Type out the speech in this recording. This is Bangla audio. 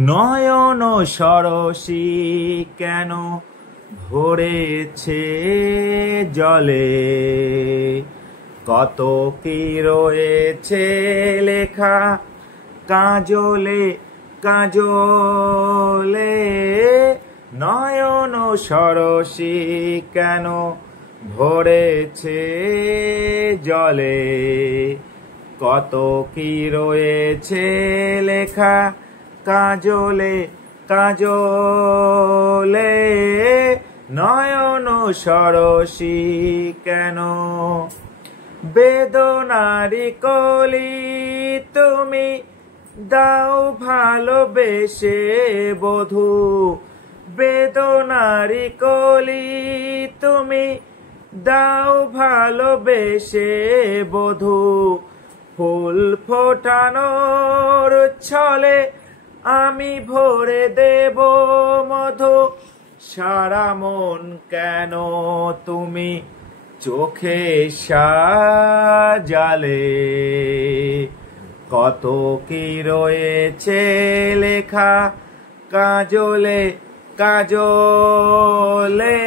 নয়ন সরসী কেন ভরেছে জলে, কত কি রয়েছে লেখা কাজলে কাজলে। নয়ন সরসী কেন ভরেছে জলে, কত কি রয়েছে লেখা কাজলে কাজলে। নয়ন সরসী কেন, বেদনারি কলি তুমি দাও ভালোবেসে বধূ, বেদনারি কলি তুমি দাও ভালোবেসে বধূ। ফুল ফোটানোর ছলে আমি ভরে দেব মধু, সারা মন কেন তুমি চোখে সাজালে, কত কি রয়েছে লেখা কাজলে কাজলে।